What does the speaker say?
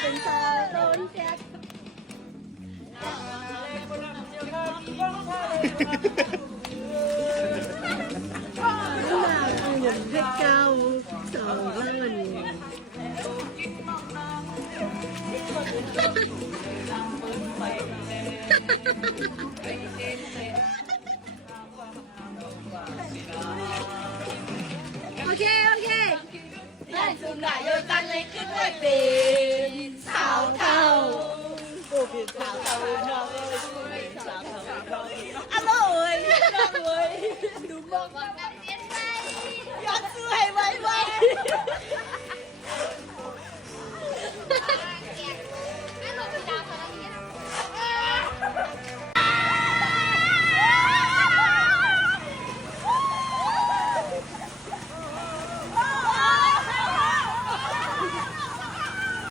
เป็นชาวต้นแจ๊กหนุ่มเพชรเก้าสองล้านโอเคนั่นสุดายโยตันเลยขึ้นด้วยเป็นสาวเท่าโอ้เป็นสาวเท่าน้องสาวเท่าอร่อยน้องเว้ยดูมองว่าอยากซื้อให้ไว้